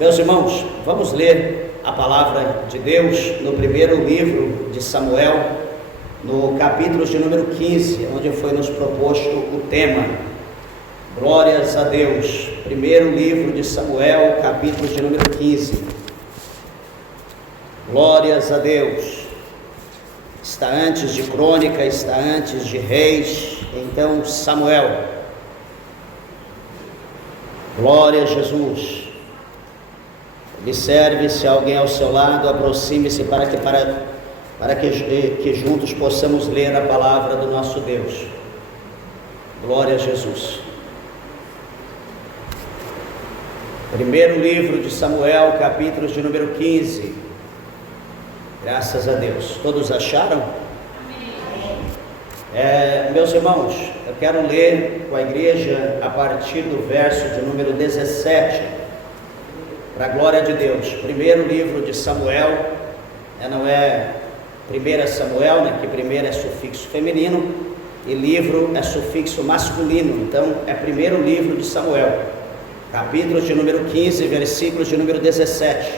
Meus irmãos, vamos ler a palavra de Deus no primeiro livro de Samuel, no capítulo de número 15, onde foi nos proposto o tema. Glórias a Deus. Primeiro livro de Samuel, capítulo de número 15. Glórias a Deus. Está antes de crônica, está antes de reis, então Samuel. Glória a Jesus. Observe-se alguém ao seu lado, aproxime-se para que juntos possamos ler a palavra do nosso Deus. Glória a Jesus. Primeiro livro de Samuel, capítulo de número 15. Graças a Deus. Todos acharam? Meus irmãos, eu quero ler com a igreja a partir do verso de número 17. Para a glória de Deus. Primeiro livro de Samuel, não é 1 Samuel, né, que primeiro é sufixo feminino e livro é sufixo masculino, então é primeiro livro de Samuel, capítulo de número 15, versículos de número 17,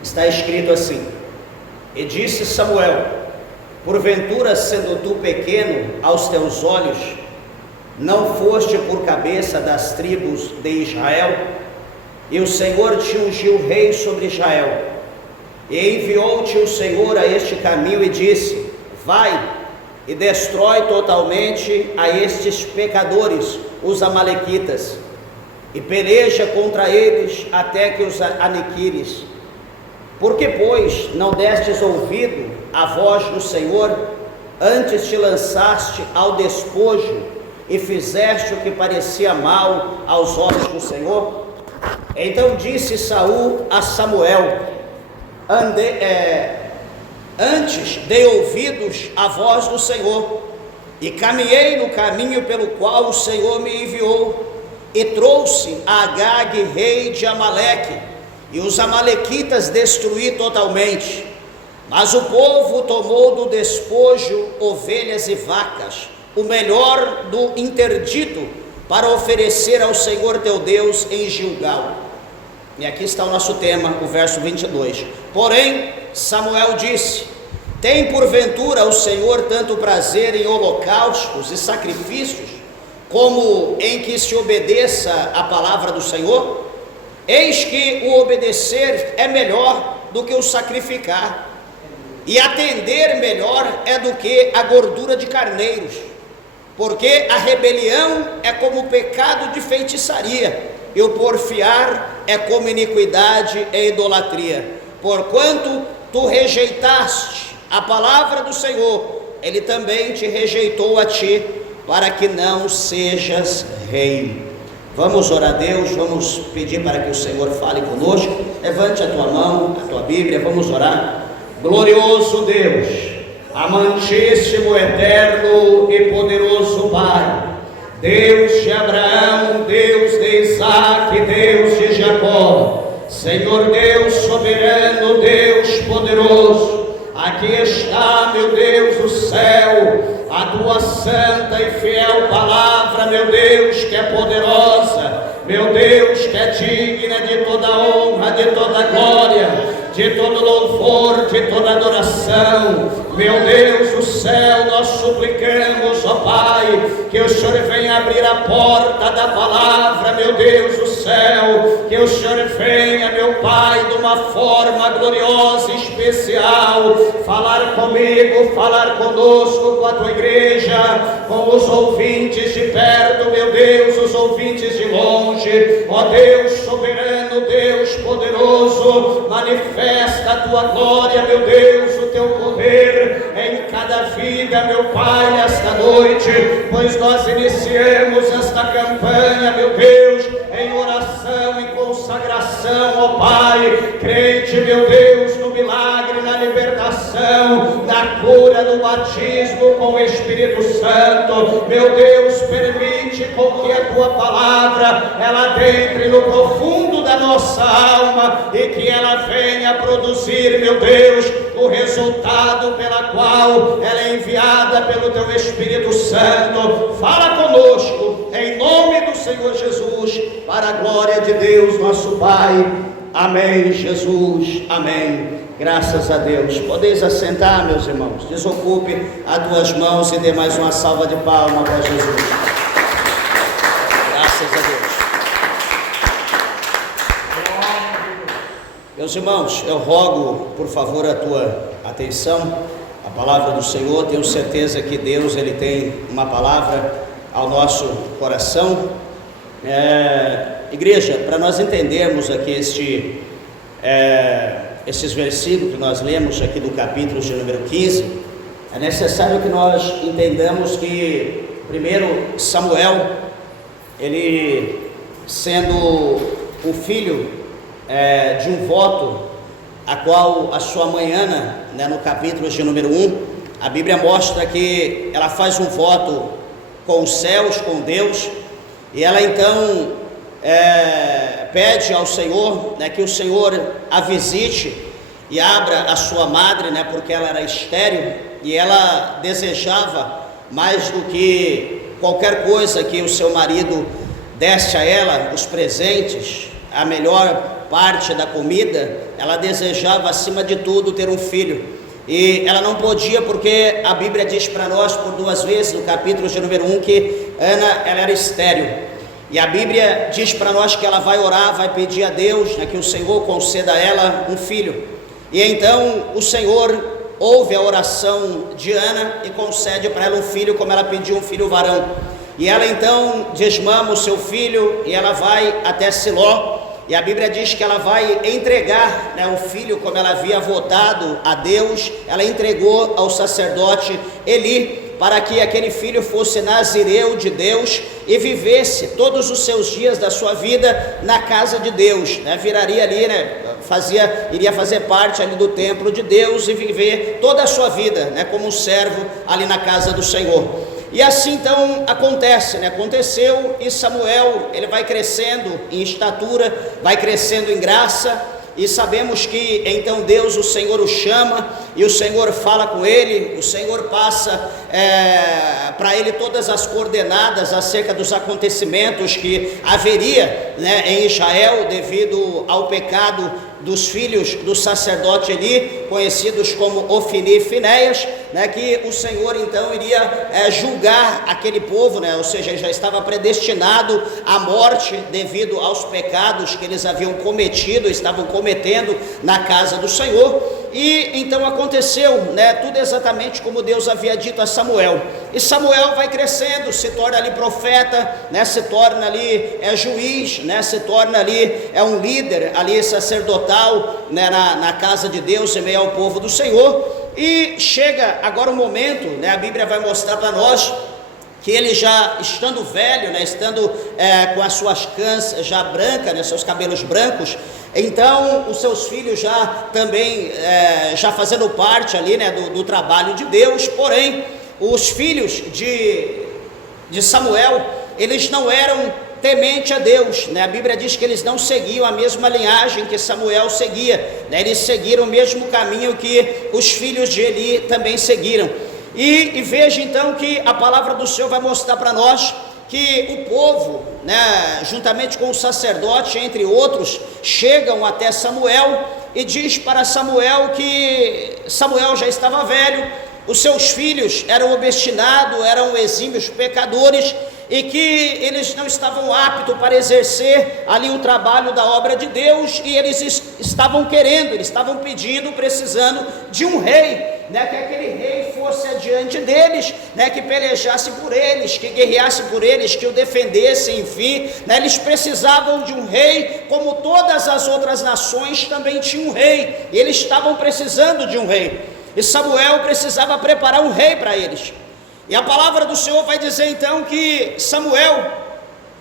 está escrito assim: E disse Samuel: Porventura, sendo tu pequeno aos teus olhos, não foste por cabeça das tribos de Israel? E o Senhor te ungiu rei sobre Israel, e enviou-te o Senhor a este caminho e disse: Vai e destrói totalmente a estes pecadores, os amalequitas, e peleja contra eles até que os aniquiles. Porque, pois, não destes ouvido à voz do Senhor, antes te lançaste ao despojo e fizeste o que parecia mal aos olhos do Senhor? Então disse Saul a Samuel: Antes dei ouvidos à voz do Senhor, e caminhei no caminho pelo qual o Senhor me enviou, e trouxe a Agag, rei de Amaleque, e os amalequitas destruí totalmente. Mas o povo tomou do despojo ovelhas e vacas, o melhor do interdito, para oferecer ao Senhor teu Deus em Gilgal. E aqui está o nosso tema, o verso 22. Porém, Samuel disse: Tem porventura o Senhor tanto prazer em holocaustos e sacrifícios, como em que se obedeça a palavra do Senhor? Eis que o obedecer é melhor do que o sacrificar, e atender melhor é do que a gordura de carneiros. Porque a rebelião é como o pecado de feitiçaria, e o porfiar é como iniquidade e idolatria. Porquanto tu rejeitaste a palavra do Senhor, ele também te rejeitou a ti, para que não sejas rei. Vamos orar a Deus, vamos pedir para que o Senhor fale conosco. Levante a tua mão, a tua Bíblia, vamos orar. Glorioso Deus, amantíssimo, eterno e poderoso Pai, Deus de Abraão, Deus de Isaac, Deus de Jacó, Senhor Deus soberano, Deus poderoso, aqui está, meu Deus do céu, a tua santa e fiel palavra, meu Deus, que é poderosa, meu Deus, que é digna de toda honra, de toda glória, de todo louvor, de toda adoração. Meu Deus do céu, nós suplicamos, ó Pai, que o Senhor venha abrir a porta da palavra, meu Deus do céu, que o Senhor venha, meu Pai, de uma forma gloriosa e especial, falar comigo, falar conosco, com a tua igreja, com os ouvintes de perto, meu Deus, os ouvintes de longe. Ó Deus soberano, Deus poderoso, manifesta a tua glória, meu Deus, o teu poder em cada vida, meu Pai, nesta noite, pois nós iniciamos esta campanha, meu Deus, em oração, em consagração, ó Pai, crente, meu Deus, no milagre, na libertação, na cura, no batismo com o Espírito Santo. Meu Deus, permite com que a tua palavra, ela entre no profundo da nossa alma e que ela venha produzir, meu Deus, o resultado pela qual ela é enviada pelo teu Espírito Santo. Fala conosco, em nome do Senhor Jesus, para a glória de Deus, nosso Pai. Amém, Jesus, amém. Graças a Deus. Podeis assentar, meus irmãos. Desocupe as duas mãos e dê mais uma salva de palmas para Jesus. Graças a Deus. Meus irmãos, eu rogo, por favor, a tua atenção. A palavra do Senhor, tenho certeza que Deus, Ele tem uma palavra ao nosso coração. Igreja, para nós entendermos aqui esses versículos que nós lemos aqui do capítulo de número 15, é necessário que nós entendamos que, primeiro, Samuel, ele sendo o filho de um voto, a qual a sua mãe Ana, no capítulo de número 1, a Bíblia mostra que ela faz um voto com os céus, com Deus, e ela então pede ao Senhor, que o Senhor a visite e abra a sua madre, porque ela era estéril, e ela desejava mais do que qualquer coisa que o seu marido desse a ela, os presentes, a melhor parte da comida, ela desejava acima de tudo ter um filho, e ela não podia, porque a Bíblia diz para nós por duas vezes no capítulo de número 1 que Ana, ela era estéril, e a Bíblia diz para nós que ela vai orar, vai pedir a Deus, que o Senhor conceda a ela um filho, e então o Senhor ouve a oração de Ana e concede para ela um filho, como ela pediu um filho varão, e ela então desmama o seu filho, e ela vai até Siló, e a Bíblia diz que ela vai entregar o filho, como ela havia votado a Deus, ela entregou ao sacerdote Eli, para que aquele filho fosse nazireu de Deus e vivesse todos os seus dias da sua vida na casa de Deus, viraria ali, iria fazer parte ali do templo de Deus e viver toda a sua vida, como um servo ali na casa do Senhor. E assim então aconteceu, e Samuel, ele vai crescendo em estatura, vai crescendo em graça, e sabemos que então Deus, o Senhor o chama, e o Senhor fala com ele, o Senhor passa para ele todas as coordenadas acerca dos acontecimentos que haveria em Israel, devido ao pecado dos filhos do sacerdote Eli, conhecidos como Ofni e Finéias, que o Senhor então iria julgar aquele povo, ou seja, ele já estava predestinado à morte devido aos pecados que eles haviam cometido, estavam cometendo na casa do Senhor. E então aconteceu, tudo exatamente como Deus havia dito a Samuel, e Samuel vai crescendo, se torna ali profeta, se torna ali juiz, se torna ali um líder ali sacerdotal, na casa de Deus, em meio ao povo do Senhor. E chega agora o momento, a Bíblia vai mostrar para nós que ele já estando velho, estando com as suas cãs já brancas, seus cabelos brancos, então os seus filhos já também, já fazendo parte ali do trabalho de Deus, porém os filhos de Samuel, eles não eram temente a Deus, a Bíblia diz que eles não seguiam a mesma linhagem que Samuel seguia, eles seguiram o mesmo caminho que os filhos de Eli também seguiram. E veja então que a palavra do Senhor vai mostrar para nós que o povo, juntamente com o sacerdote, entre outros, chegam até Samuel e diz para Samuel que Samuel já estava velho, os seus filhos eram obstinados, eram exímios pecadores, e que eles não estavam aptos para exercer ali o trabalho da obra de Deus, e eles estavam querendo, eles estavam pedindo, precisando de um rei, que aquele rei fosse adiante deles, que pelejasse por eles, que guerreasse por eles, que o defendesse, enfim, eles precisavam de um rei, como todas as outras nações também tinham um rei, e eles estavam precisando de um rei, e Samuel precisava preparar um rei para eles. E a palavra do Senhor vai dizer então que Samuel,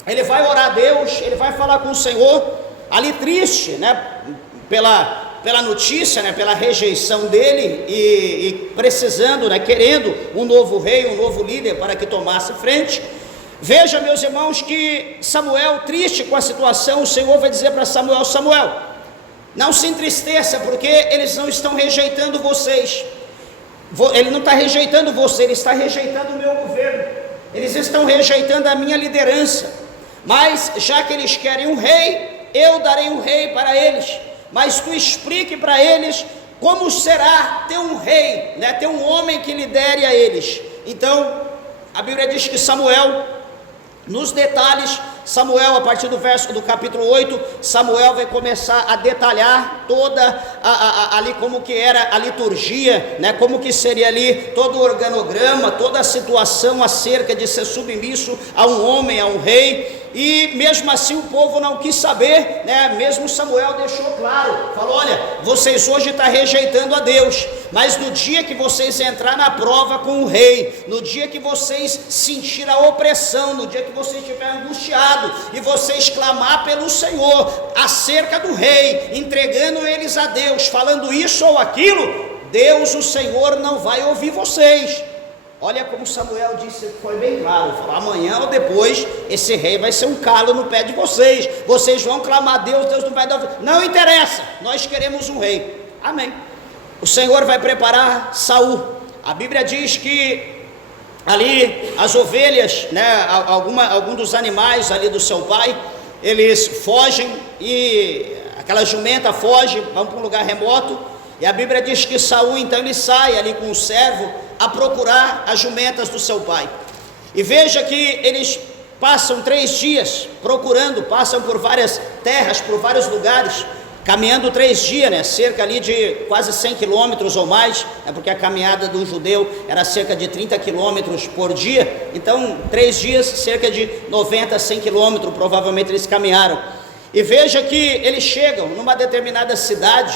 ele vai orar a Deus, ele vai falar com o Senhor, ali triste, pela notícia, pela rejeição dele, e precisando, querendo um novo rei, um novo líder para que tomasse frente. Veja, meus irmãos, que Samuel, triste com a situação, o Senhor vai dizer para Samuel: Samuel, não se entristeça, porque eles não estão rejeitando vocês. Ele não está rejeitando você, ele está rejeitando o meu governo, eles estão rejeitando a minha liderança, mas já que eles querem um rei, eu darei um rei para eles, mas tu explique para eles como será ter um rei, né? Ter um homem que lidere a eles. Então, a Bíblia diz que Samuel, nos detalhes, Samuel, a partir do capítulo 8, Samuel vai começar a detalhar toda ali como que era a liturgia, né? Como que seria ali todo o organograma, toda a situação acerca de ser submisso a um homem, a um rei. E mesmo assim o povo não quis saber, né? Mesmo Samuel deixou claro, falou: olha, vocês hoje estão rejeitando a Deus, mas no dia que vocês entrar na prova com o rei, no dia que vocês sentir a opressão, no dia que vocês estiverem angustiados e vocês clamar pelo Senhor acerca do rei, entregando eles a Deus, falando isso ou aquilo, Deus, o Senhor, não vai ouvir vocês. Olha como Samuel disse, foi bem claro, falou: amanhã ou depois, esse rei vai ser um calo no pé de vocês, vocês vão clamar a Deus, Deus não vai dar, não interessa, nós queremos um rei. Amém. O Senhor vai preparar Saul. A Bíblia diz que ali as ovelhas, né, algum dos animais ali do seu pai, eles fogem, e aquela jumenta foge, vão para um lugar remoto, e a Bíblia diz que Saul então ele sai ali com o servo a procurar as jumentas do seu pai. E veja que eles passam 3 dias procurando, passam por várias terras, por vários lugares, caminhando 3 dias, né? Cerca ali de quase 100 quilômetros ou mais, porque a caminhada do judeu era cerca de 30 quilômetros por dia, então 3 dias, cerca de 90, 100 quilômetros, provavelmente eles caminharam. E veja que eles chegam numa determinada cidade,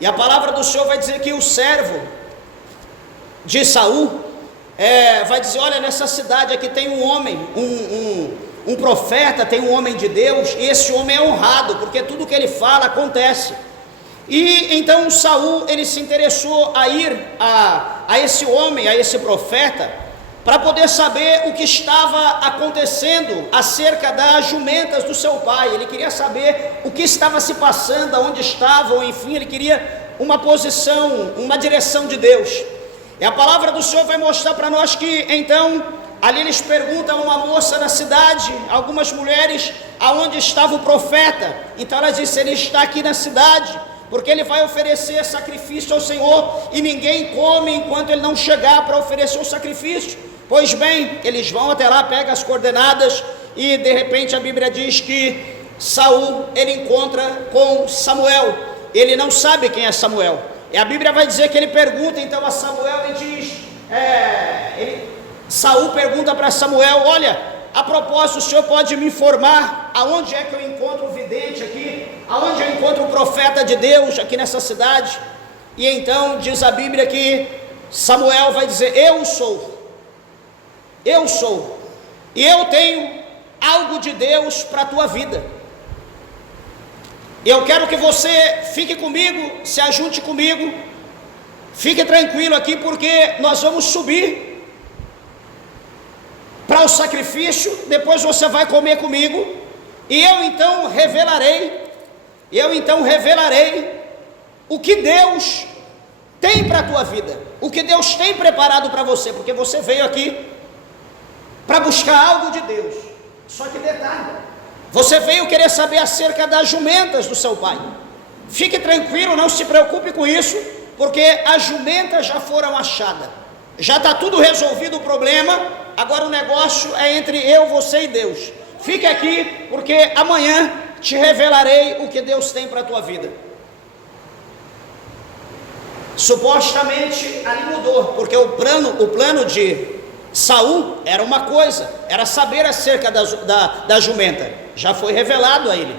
e a palavra do Senhor vai dizer que o servo de Saul vai dizer: olha, nessa cidade aqui tem um homem, um profeta, tem um homem de Deus, e esse homem é honrado, porque tudo que ele fala acontece. E então Saul, ele se interessou a ir a esse homem, a esse profeta, para poder saber o que estava acontecendo acerca das jumentas do seu pai. Ele queria saber o que estava se passando, aonde estavam, enfim, ele queria uma posição, uma direção de Deus. E a palavra do Senhor vai mostrar para nós que então ali eles perguntam a uma moça na cidade, algumas mulheres, aonde estava o profeta. Então ela disse: ele está aqui na cidade, porque ele vai oferecer sacrifício ao Senhor, e ninguém come enquanto ele não chegar para oferecer o sacrifício. Pois bem, eles vão até lá, pegam as coordenadas, e de repente a Bíblia diz que Saul, ele encontra com Samuel. Ele não sabe quem é Samuel, e a Bíblia vai dizer que ele pergunta então a Samuel, e diz, Saul pergunta para Samuel: olha, a propósito, o senhor pode me informar aonde é que eu encontro o vidente aqui, aonde eu encontro o profeta de Deus aqui nessa cidade? E então diz a Bíblia que Samuel vai dizer: eu sou, e eu tenho algo de Deus para a tua vida. Eu quero que você fique comigo, se ajunte comigo, fique tranquilo aqui, porque nós vamos subir para o sacrifício, depois você vai comer comigo, e eu então revelarei o que Deus tem para a tua vida, o que Deus tem preparado para você, porque você veio aqui para buscar algo de Deus. Só que detalhe, você veio querer saber acerca das jumentas do seu pai. Fique tranquilo, não se preocupe com isso, porque as jumentas já foram achadas, já está tudo resolvido o problema. Agora o negócio é entre eu, você e Deus. Fique aqui, porque amanhã te revelarei o que Deus tem para a tua vida. Supostamente ali mudou, porque o plano de Saul era uma coisa, era saber acerca da jumenta. Já foi revelado a ele.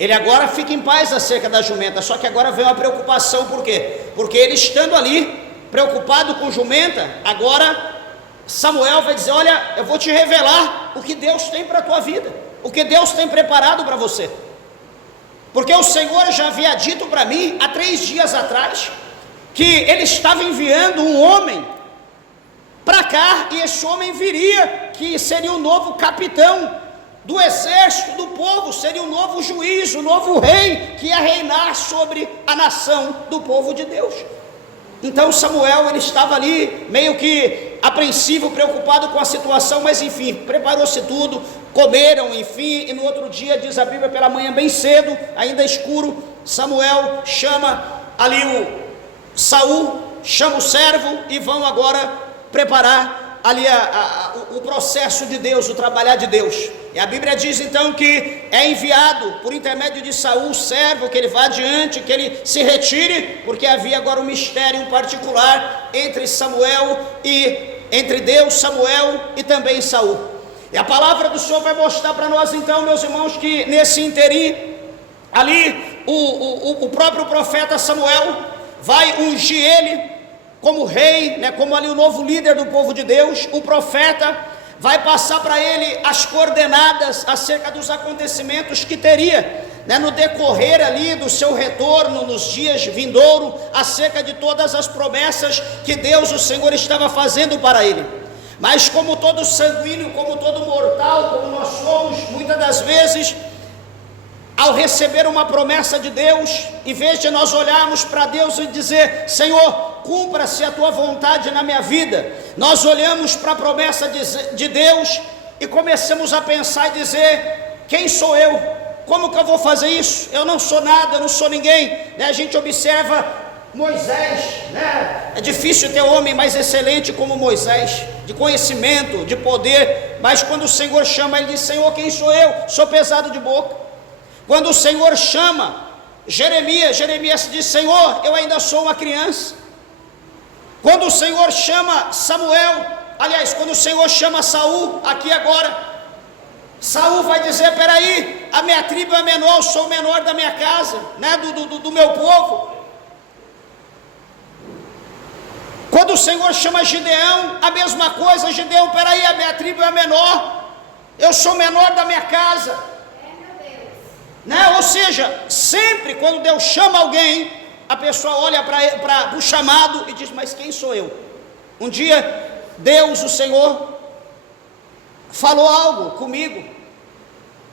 Ele agora fica em paz acerca da jumenta. Só que agora vem uma preocupação. Por quê? Porque ele estando ali, preocupado com jumenta, agora Samuel vai dizer: olha, eu vou te revelar o que Deus tem para a tua vida, o que Deus tem preparado para você. Porque o Senhor já havia dito para mim há 3 dias atrás que Ele estava enviando um homem para cá, e esse homem viria, que seria o novo capitão do exército do povo, seria o novo juiz, o novo rei, que ia reinar sobre a nação do povo de Deus. Então Samuel, ele estava ali meio que apreensivo, preocupado com a situação, mas enfim, preparou-se tudo, comeram, enfim, e no outro dia, diz a Bíblia, pela manhã bem cedo, ainda escuro, Samuel chama ali o Saul, chama o servo e vão agora preparar ali o processo de Deus, o trabalhar de Deus. E a Bíblia diz então que é enviado por intermédio de Saul, o servo, que ele vá adiante, que ele se retire, porque havia agora um mistério particular entre Samuel e entre Deus, Samuel e também Saul. E a palavra do Senhor vai mostrar para nós então, meus irmãos, que nesse interim, ali o próprio profeta Samuel vai ungir ele como rei, né, como ali o novo líder do povo de Deus. O profeta vai passar para ele as coordenadas acerca dos acontecimentos que teria, né, no decorrer ali do seu retorno, nos dias vindouro, acerca de todas as promessas que Deus, o Senhor, estava fazendo para ele. Mas como todo sanguíneo, como todo mortal, como nós somos, muitas das vezes, ao receber uma promessa de Deus, em vez de nós olharmos para Deus e dizer: Senhor, cumpra-se a tua vontade na minha vida, nós olhamos para a promessa de Deus e começamos a pensar e dizer: quem sou eu? Como que eu vou fazer isso? Eu não sou nada, eu não sou ninguém, né? A gente observa Moisés, né? É difícil ter um homem mais excelente como Moisés, de conhecimento, de poder, mas quando o Senhor chama, ele diz: Senhor, quem sou eu? Sou pesado de boca. Quando o Senhor chama Jeremias diz: Senhor, eu ainda sou uma criança. Quando o Senhor chama Samuel, aliás, quando o Senhor chama Saul, aqui agora, Saul vai dizer: peraí, a minha tribo é menor, eu sou o menor da minha casa, né, do meu povo. Quando o Senhor chama Gideão, a mesma coisa: Gideão, peraí, a minha tribo é menor, eu sou o menor da minha casa. Né? Ou seja, sempre quando Deus chama alguém, a pessoa olha para o chamado e diz: mas quem sou eu? Um dia Deus, o Senhor, falou algo comigo,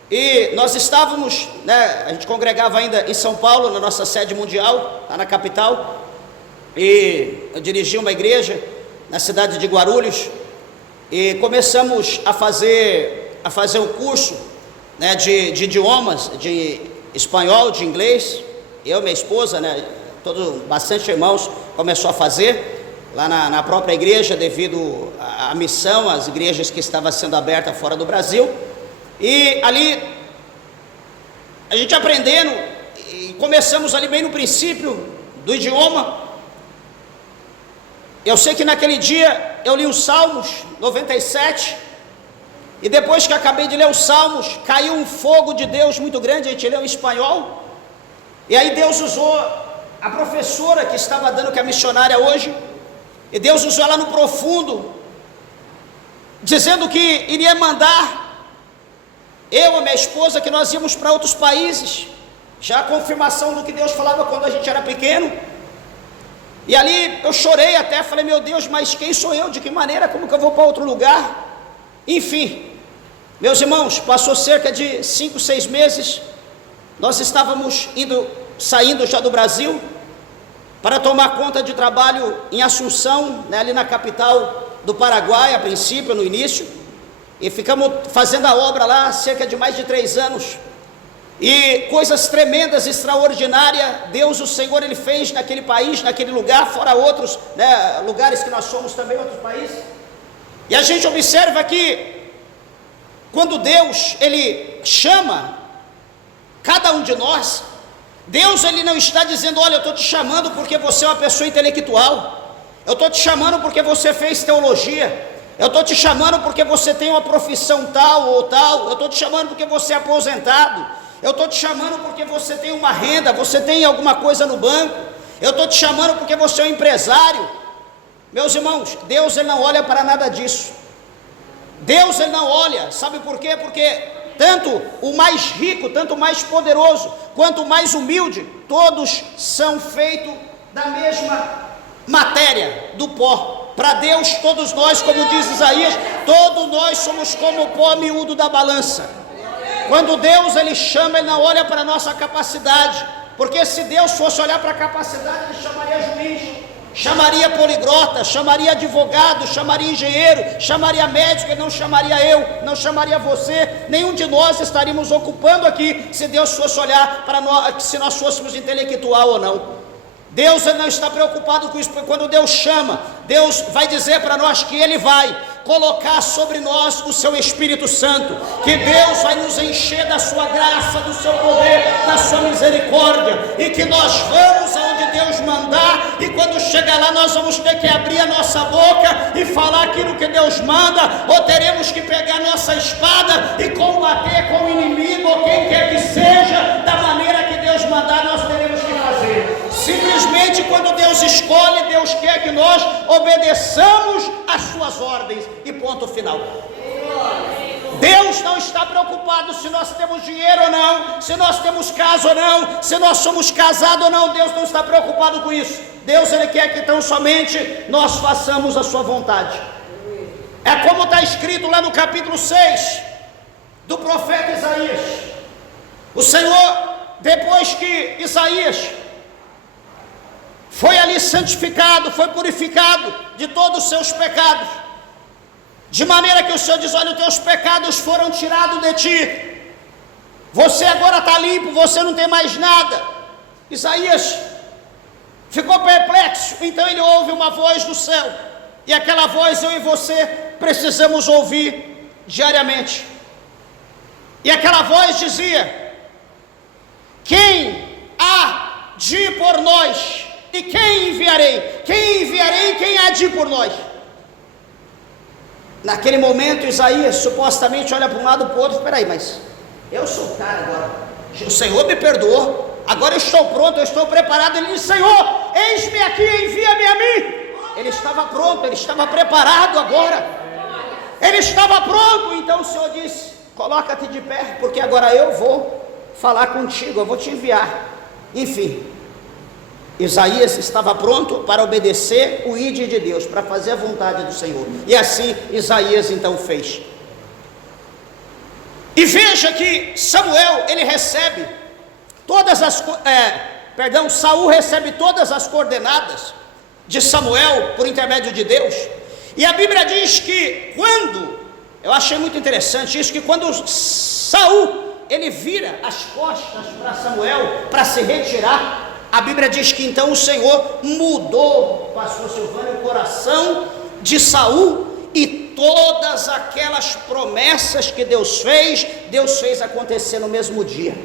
e nós estávamos, né, a gente congregava ainda em São Paulo, na nossa sede mundial, lá na capital, e eu dirigi uma igreja na cidade de Guarulhos, e começamos a fazer um curso, né, de idiomas, de espanhol, de inglês. Eu, minha esposa, né, bastante irmãos começou a fazer lá na própria igreja, devido à missão, às igrejas que estavam sendo abertas fora do Brasil. E ali a gente aprendendo, e começamos ali bem no princípio do idioma. Eu sei que naquele dia eu li os Salmos 97, e depois que acabei de ler os Salmos, caiu um fogo de Deus muito grande. A gente leu em espanhol, e aí Deus usou a professora que estava dando, que é missionária hoje, e Deus usou ela no profundo, dizendo que iria mandar eu e minha esposa, que nós íamos para outros países, já a confirmação do que Deus falava quando a gente era pequeno. E ali eu chorei até, falei: meu Deus, mas quem sou eu? De que maneira? Como que eu vou para outro lugar? Enfim, meus irmãos, passou cerca de 5, 6 meses, nós estávamos saindo já do Brasil, para tomar conta de trabalho em Assunção, né, ali na capital do Paraguai, a princípio, no início, e ficamos fazendo a obra lá cerca de mais de 3 anos, e coisas tremendas, extraordinárias, Deus, o Senhor, Ele fez naquele país, naquele lugar, fora outros, né, lugares que nós somos também, outros países. E a gente observa que quando Deus, Ele chama cada um de nós, Deus, Ele não está dizendo: olha, eu estou te chamando porque você é uma pessoa intelectual, eu estou te chamando porque você fez teologia, eu estou te chamando porque você tem uma profissão tal ou tal, eu estou te chamando porque você é aposentado, eu estou te chamando porque você tem uma renda, você tem alguma coisa no banco, eu estou te chamando porque você é um empresário. Meus irmãos, Deus, Ele não olha para nada disso. Deus, Ele não olha, sabe por quê? Porque tanto o mais rico, tanto o mais poderoso, quanto o mais humilde, todos são feitos da mesma matéria, do pó. Para Deus, todos nós, como diz Isaías, todos nós somos como o pó miúdo da balança. Quando Deus, Ele chama, Ele não olha para a nossa capacidade, porque se Deus fosse olhar para a capacidade, Ele chamaria juiz. chamaria poliglota, chamaria advogado, chamaria engenheiro, chamaria médico, ele não chamaria eu, não chamaria você. Nenhum de nós estaríamos ocupando aqui se Deus fosse olhar para nós, se nós fôssemos intelectual ou não. Deus não está preocupado com isso, porque quando Deus chama, Deus vai dizer para nós que Ele vai colocar sobre nós o seu Espírito Santo, que Deus vai nos encher da sua graça, do seu poder, da sua misericórdia, e que nós vamos aonde Deus mandar, e quando chegar lá nós vamos ter que abrir a nossa boca e falar aquilo que Deus manda, ou teremos que pegar nossa espada e combater com o inimigo, ou quem quer que seja, da maneira que Deus mandar, nós teremos que fazer. Simplesmente quando Deus escolhe, Deus quer que nós obedeçamos às suas ordens, e ponto final. Deus não está preocupado se nós temos dinheiro ou não, se nós temos casa ou não, se nós somos casados ou não. Deus não está preocupado com isso. Deus, Ele quer que tão somente nós façamos a sua vontade. É como está escrito lá no capítulo 6 do profeta Isaías. O Senhor, depois que Isaías foi ali santificado, foi purificado de todos os seus pecados, de maneira que o Senhor diz: olha, os teus pecados foram tirados de ti, você agora está limpo, você não tem mais nada. Isaías ficou perplexo, então ele ouve uma voz do céu, e aquela voz eu e você precisamos ouvir diariamente, e aquela voz dizia: quem há de ir por nós? E quem enviarei? Quem enviarei? Quem há de ir por nós? Naquele momento Isaías supostamente olha para um lado e para o outro: espera aí, mas eu sou o cara agora, o Senhor me perdoou, agora eu estou pronto, eu estou preparado. Ele diz: Senhor, eis-me aqui, envia-me a mim. Ele estava pronto, ele estava preparado agora, ele estava pronto. Então o Senhor disse: coloca-te de pé, porque agora eu vou falar contigo, eu vou te enviar. Enfim, Isaías estava pronto para obedecer o ídolo de Deus, para fazer a vontade do Senhor, e assim Isaías então fez. E veja que Samuel, ele recebe todas as, Saul recebe todas as coordenadas de Samuel por intermédio de Deus, e a Bíblia diz que eu achei muito interessante isso, que quando Saul, ele vira as costas para Samuel, para se retirar, a Bíblia diz que então o Senhor mudou, pastor Silvânio, o coração de Saul, e todas aquelas promessas que Deus fez acontecer no mesmo dia.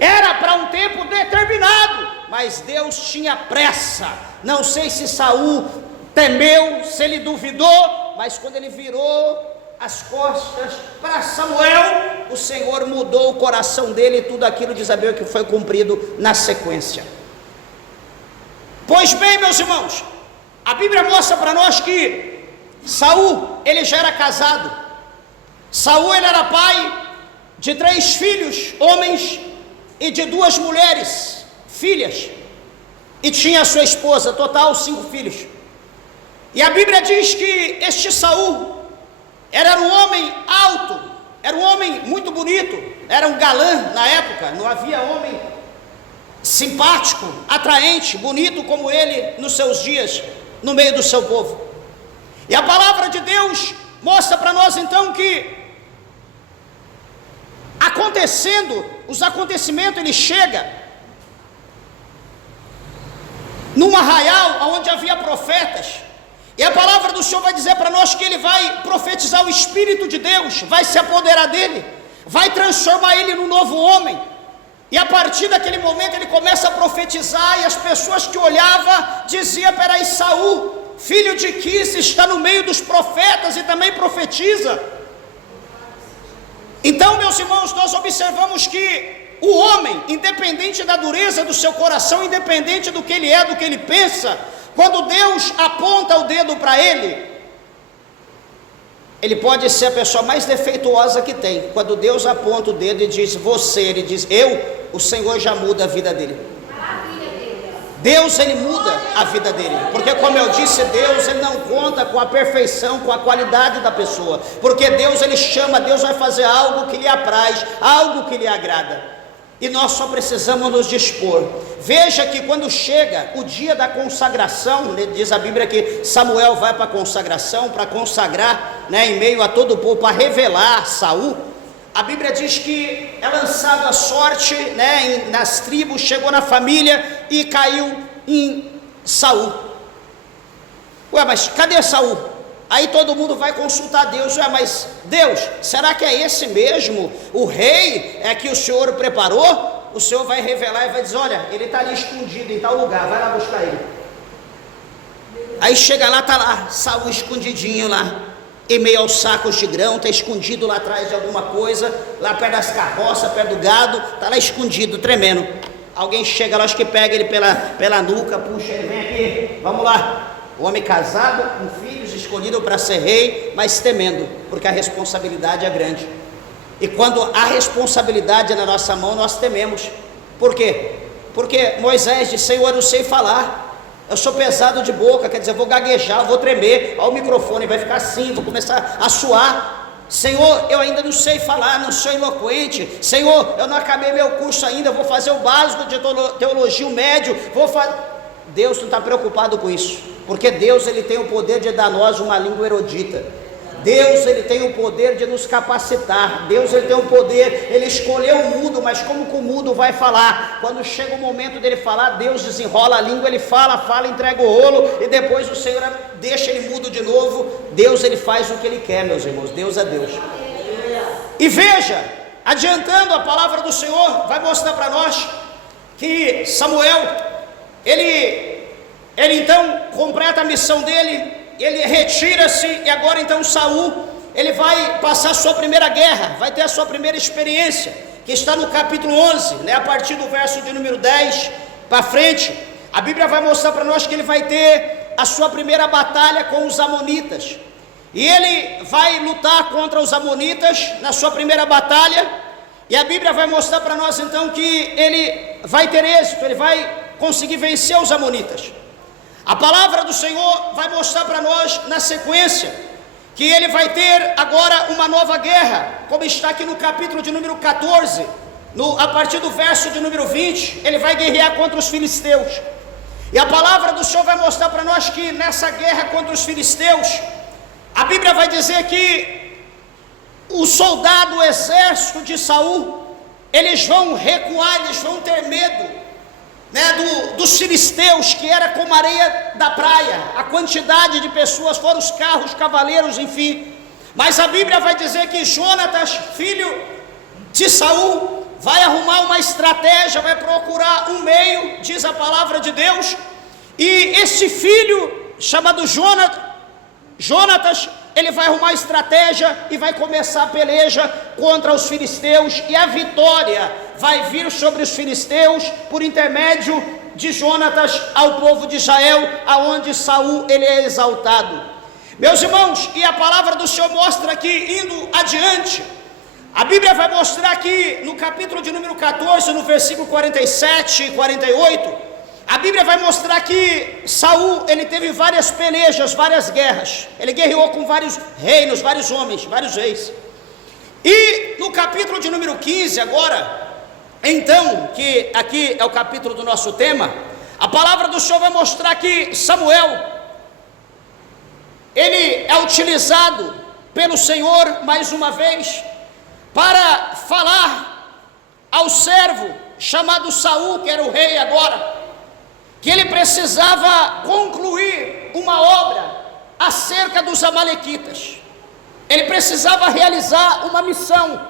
Era para um tempo determinado, mas Deus tinha pressa. Não sei se Saul temeu, se ele duvidou, mas quando ele virou as costas para Samuel, o Senhor mudou o coração dele, e tudo aquilo de Isabel que foi cumprido na sequência. Pois bem, meus irmãos, a Bíblia mostra para nós que Saul, ele já era casado. Saul, ele era pai de 3 filhos, homens, e de 2 mulheres, filhas, e tinha a sua esposa, total 5 filhos. E a Bíblia diz que este Saul era um homem alto, era um homem muito bonito, era um galã na época, não havia homem simpático, atraente, bonito como ele nos seus dias, no meio do seu povo. E a palavra de Deus mostra para nós então que, os acontecimentos, ele chega num arraial onde havia profetas, e a palavra do Senhor vai dizer para nós que ele vai profetizar, o Espírito de Deus vai se apoderar dele, vai transformar ele num novo homem, e a partir daquele momento ele começa a profetizar, e as pessoas que olhavam diziam: peraí, Saul, filho de Quis, está no meio dos profetas e também profetiza. Então, meus irmãos, nós observamos que o homem, independente da dureza do seu coração, independente do que ele é, do que ele pensa, quando Deus aponta o dedo para ele pode ser a pessoa mais defeituosa que tem. Quando Deus aponta o dedo e diz você, ele diz eu, o Senhor já muda a vida dele. Deus, ele muda a vida dele, porque como eu disse, Deus, ele não conta com a perfeição, com a qualidade da pessoa, porque Deus, ele chama, Deus vai fazer algo que lhe apraz, algo que lhe agrada. e nós só precisamos nos dispor. Veja que quando chega o dia da consagração, diz a Bíblia que Samuel vai para a consagração, para consagrar, em meio a todo o povo, para revelar Saul. A Bíblia diz que é lançado a sorte, nas tribos, chegou na família e caiu em Saul. Ué, mas cadê Saul? Aí todo mundo vai consultar Deus. Ué, mas Deus, será que é esse mesmo o rei que o Senhor preparou? O Senhor vai revelar e vai dizer: olha, ele está ali escondido em tal lugar, vai lá buscar ele. Aí chega lá, está lá Saul escondidinho lá, em meio aos sacos de grão, está escondido lá atrás de alguma coisa, lá perto das carroças, perto do gado, está lá escondido, tremendo. Alguém chega lá, acho que pega ele pela nuca, puxa ele, vem aqui, vamos lá. O homem casado, com filhos, escolhido para ser rei, mas temendo, porque a responsabilidade é grande. E quando a responsabilidade é na nossa mão, nós tememos. Por quê? Porque Moisés disse: Senhor, eu não sei falar, eu sou pesado de boca, quer dizer, vou gaguejar, vou tremer, ó, o microfone vai ficar assim, vou começar a suar. Senhor, eu ainda não sei falar, não sou eloquente. Senhor, eu não acabei meu curso ainda, vou fazer o básico de teologia, o médio, vou fazer... Deus não está preocupado com isso, porque Deus, ele tem o poder de dar a nós uma língua erudita. Deus, ele tem o poder de nos capacitar. Deus, ele tem o poder, ele escolheu o mudo, mas como que o mudo vai falar? Quando chega o momento dele falar, Deus desenrola a língua, ele fala, entrega o rolo, e depois o Senhor deixa ele mudo de novo. Deus, ele faz o que ele quer, meus irmãos. Deus é Deus. E veja, adiantando, a palavra do Senhor vai mostrar para nós que Samuel, ele então completa a missão dele, ele retira-se, e agora então Saul, ele vai passar a sua primeira guerra, vai ter a sua primeira experiência, que está no capítulo 11, a partir do verso de número 10 para frente. A Bíblia vai mostrar para nós que ele vai ter a sua primeira batalha com os amonitas, e ele vai lutar contra os amonitas na sua primeira batalha, e a Bíblia vai mostrar para nós então que ele vai ter êxito, ele vai conseguir vencer os amonitas. A palavra do Senhor vai mostrar para nós na sequência que ele vai ter agora uma nova guerra, como está aqui no capítulo de número 14, a partir do verso de número 20, ele vai guerrear contra os filisteus. E a palavra do Senhor vai mostrar para nós que nessa guerra contra os filisteus, a Bíblia vai dizer que o soldado, o exército de Saul, eles vão recuar, eles vão ter medo dos filisteus, que era como a areia da praia, a quantidade de pessoas, foram os carros, cavaleiros, enfim. Mas a Bíblia vai dizer que Jonatas, filho de Saul, vai arrumar uma estratégia, vai procurar um meio, diz a palavra de Deus, e esse filho chamado Jonatas, ele vai arrumar estratégia e vai começar a peleja contra os filisteus, e a vitória vai vir sobre os filisteus por intermédio de Jonatas ao povo de Israel, aonde Saul ele é exaltado. Meus irmãos, e a palavra do Senhor mostra aqui, indo adiante, a Bíblia vai mostrar aqui no capítulo de número 14, no versículo 47 e 48, a Bíblia vai mostrar que Saul, ele teve várias pelejas, várias guerras, ele guerreou com vários reinos, vários homens, vários reis. E no capítulo de número 15 agora, então, que aqui é o capítulo do nosso tema, a palavra do Senhor vai mostrar que Samuel, ele é utilizado pelo Senhor mais uma vez para falar ao servo chamado Saul, que era o rei agora, que ele precisava concluir uma obra acerca dos amalequitas. Ele precisava realizar uma missão,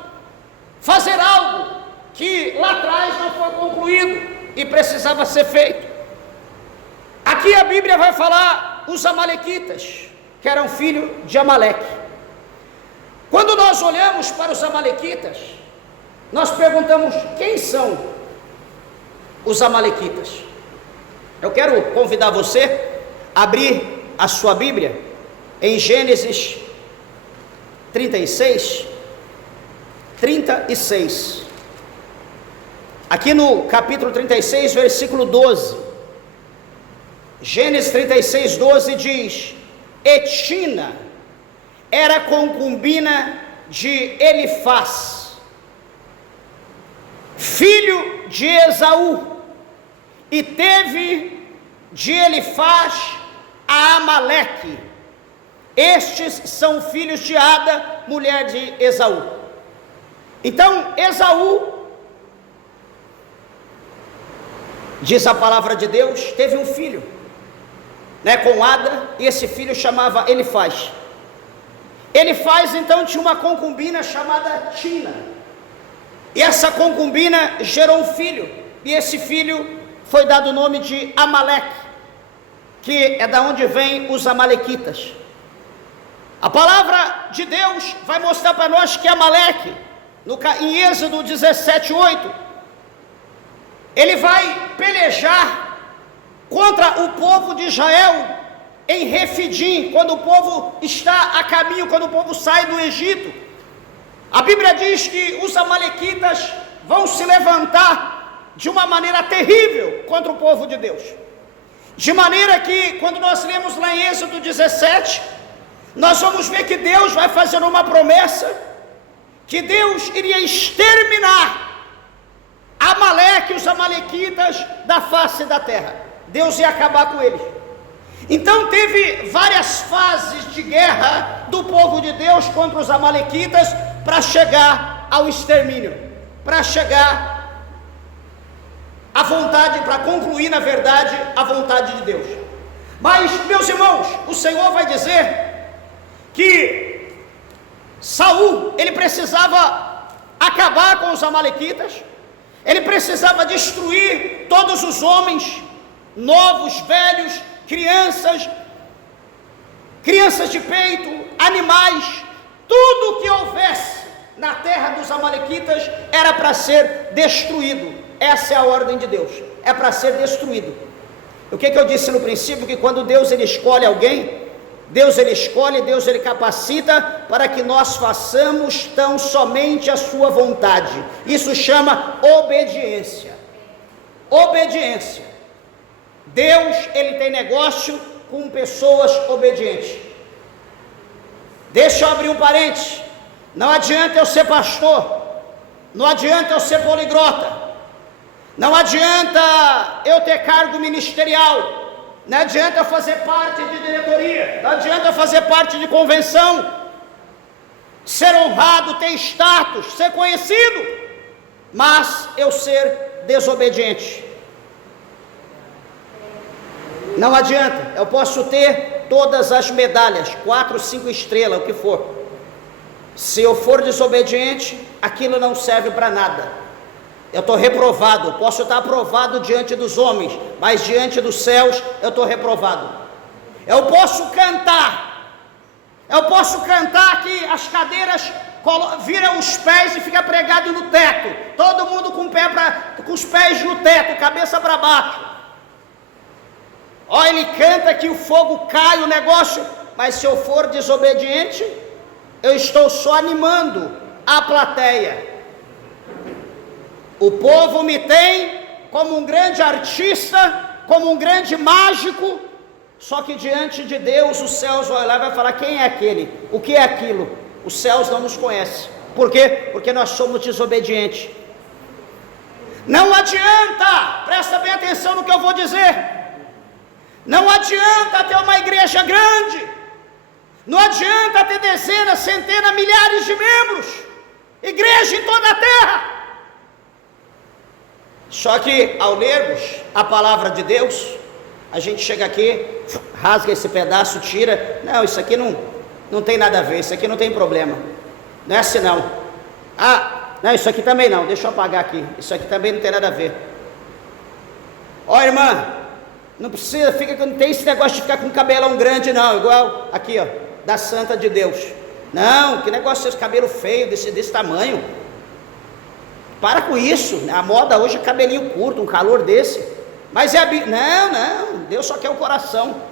fazer algo que lá atrás não foi concluído e precisava ser feito. Aqui a Bíblia vai falar os amalequitas, que eram filhos de Amaleque. Quando nós olhamos para os amalequitas, nós perguntamos: quem são os amalequitas? Eu quero convidar você a abrir a sua Bíblia em Gênesis 36. Aqui no capítulo 36, versículo 12. Gênesis 36, 12 diz: Etina era concubina de Elifaz, filho de Esaú, e teve de Elifaz a Amaleque. Estes são filhos de Ada, mulher de Esaú. Então, Esaú, diz a palavra de Deus, teve um filho, com Ada, e esse filho chamava Elifaz. Elifaz então tinha uma concubina chamada Tina, e essa concubina gerou um filho, e esse filho foi dado o nome de Amaleque, que é da onde vem os amalequitas. A palavra de Deus vai mostrar para nós que Amaleque, em Êxodo 17:8, ele vai pelejar contra o povo de Israel em Refidim, quando o povo está a caminho, quando o povo sai do Egito. A Bíblia diz que os amalequitas vão se levantar de uma maneira terrível contra o povo de Deus, de maneira que, quando nós lemos lá em Êxodo 17, nós vamos ver que Deus vai fazer uma promessa, que Deus iria exterminar Amaleque, os amalequitas, da face da terra. Deus ia acabar com eles. Então teve várias fases de guerra do povo de Deus contra os amalequitas, para chegar ao extermínio, para chegar à vontade, para concluir, na verdade, a vontade de Deus. Mas, meus irmãos, o Senhor vai dizer que Saul, ele precisava acabar com os amalequitas, ele precisava destruir todos os homens, novos, velhos, crianças de peito, animais, tudo que houvesse na terra dos amalequitas era para ser destruído. Essa é a ordem de Deus, é para ser destruído. O que eu disse no princípio? Que quando Deus ele escolhe alguém, Deus ele escolhe, Deus ele capacita para que nós façamos tão somente a sua vontade. Isso chama obediência. Obediência. Deus ele tem negócio com pessoas obedientes. Deixa eu abrir um parênteses. Não adianta eu ser pastor, não adianta eu ser poliglota, não adianta eu ter cargo ministerial, não adianta eu fazer parte de diretoria, não adianta eu fazer parte de convenção, ser honrado, ter status, ser conhecido, mas eu ser desobediente. Não adianta, eu posso ter todas as medalhas, 4, 5 estrelas, o que for. Se eu for desobediente, aquilo não serve para nada. Eu estou reprovado. Posso estar aprovado diante dos homens, mas diante dos céus eu estou reprovado. Eu posso cantar que as cadeiras viram os pés e fica pregado no teto, todo mundo com os pés no teto, cabeça para baixo. Ele canta que o fogo cai, o negócio, mas se eu for desobediente, eu estou só animando a plateia. O povo me tem como um grande artista, como um grande mágico, só que diante de Deus os céus vão olhar e vai falar: quem é aquele? O que é aquilo? Os céus não nos conhecem. Por quê? Porque nós somos desobedientes. Não adianta, presta bem atenção no que eu vou dizer, não adianta ter uma igreja grande, não adianta ter dezenas, centenas, milhares de membros, igreja em toda a terra. Só que ao lermos a palavra de Deus, a gente chega aqui, rasga esse pedaço, tira. Não, isso aqui não tem nada a ver, isso aqui não tem problema. Não é assim não. Não, isso aqui também não, deixa eu apagar aqui. Isso aqui também não tem nada a ver. Irmã, não precisa, não tem esse negócio de ficar com cabelão grande não, igual aqui da Santa de Deus. Não, que negócio esse cabelo feio, desse tamanho. Para com isso, a moda hoje é cabelinho curto, um calor desse. Mas não, Deus só quer o coração.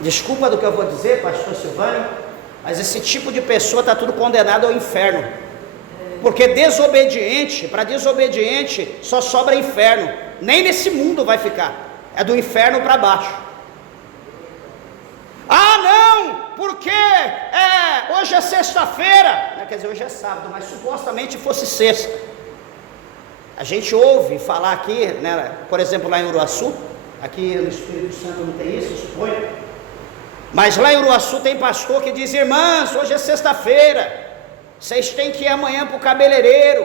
Desculpa do que eu vou dizer, pastor Silvânio, mas esse tipo de pessoa está tudo condenado ao inferno. Porque para desobediente só sobra inferno. Nem nesse mundo vai ficar, é do inferno para baixo. Não, porque hoje é sexta-feira, quer dizer, hoje é sábado, mas supostamente fosse sexta. A gente ouve falar aqui, né, por exemplo, lá em Uruaçu, aqui no Espírito Santo não tem isso, eu suponho, mas lá em Uruaçu tem pastor que diz: irmãs, hoje é sexta-feira, vocês têm que ir amanhã para o cabeleireiro,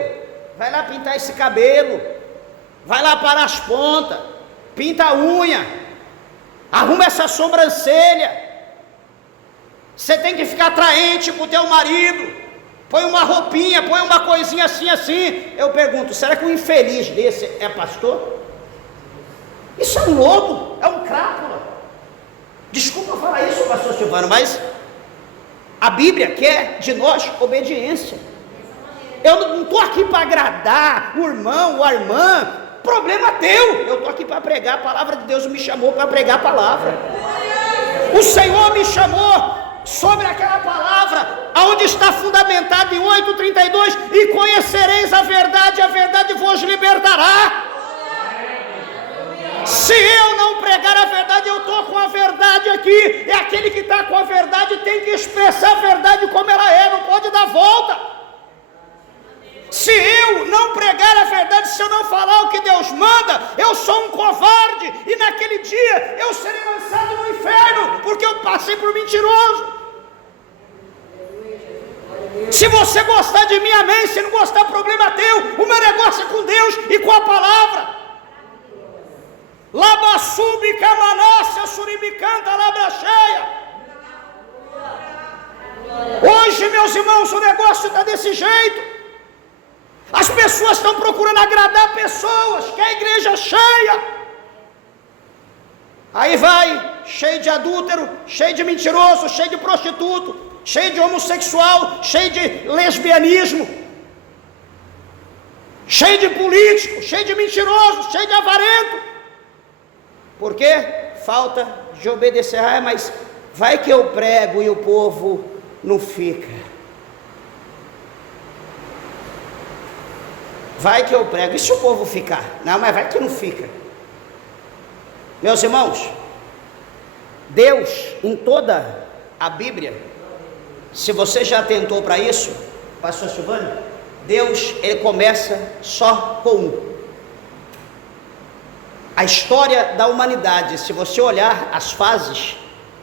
vai lá pintar esse cabelo, vai lá parar as pontas, pinta a unha, arruma essa sobrancelha, você tem que ficar atraente para o teu marido, põe uma roupinha, põe uma coisinha assim, assim. Eu pergunto, será que um infeliz desse é pastor? Isso é um lobo, é um crápula. Desculpa falar isso, pastor Silvano, mas a Bíblia quer de nós obediência. Eu não estou aqui para agradar o irmão ou a irmã, problema teu. Eu estou aqui para pregar a palavra de Deus, me chamou para pregar a palavra. O Senhor me chamou sobre aquela palavra, aonde está fundamentado em 8:32, e conhecereis a verdade vos libertará. Se eu não pregar a verdade, eu estou com a verdade aqui, e aquele que está com a verdade tem que expressar a verdade como ela é, não pode dar volta. Se eu não pregar a verdade, se eu não falar o que Deus manda, eu sou um covarde, e naquele dia eu serei lançado no inferno, porque eu passei por mentiroso. Se você gostar de mim, amém. Se não gostar, problema teu. O meu negócio é com Deus e com a palavra. Labassubi camanácia suribicanta labra cheia. Hoje, meus irmãos, o negócio está desse jeito. As pessoas estão procurando agradar pessoas, que a igreja é cheia. Aí vai, cheio de adúltero, cheio de mentiroso, cheio de prostituto, cheio de homossexual, cheio de lesbianismo, cheio de político, cheio de mentiroso, cheio de avarento. Por quê? Falta de obedecer. Mas vai que eu prego e o povo não fica. Vai que eu prego, e se o povo ficar? Não, mas vai que não fica. Meus irmãos, Deus, em toda a Bíblia, se você já atentou para isso, pastor Silvano, Deus, ele começa só com um. A história da humanidade, se você olhar as fases,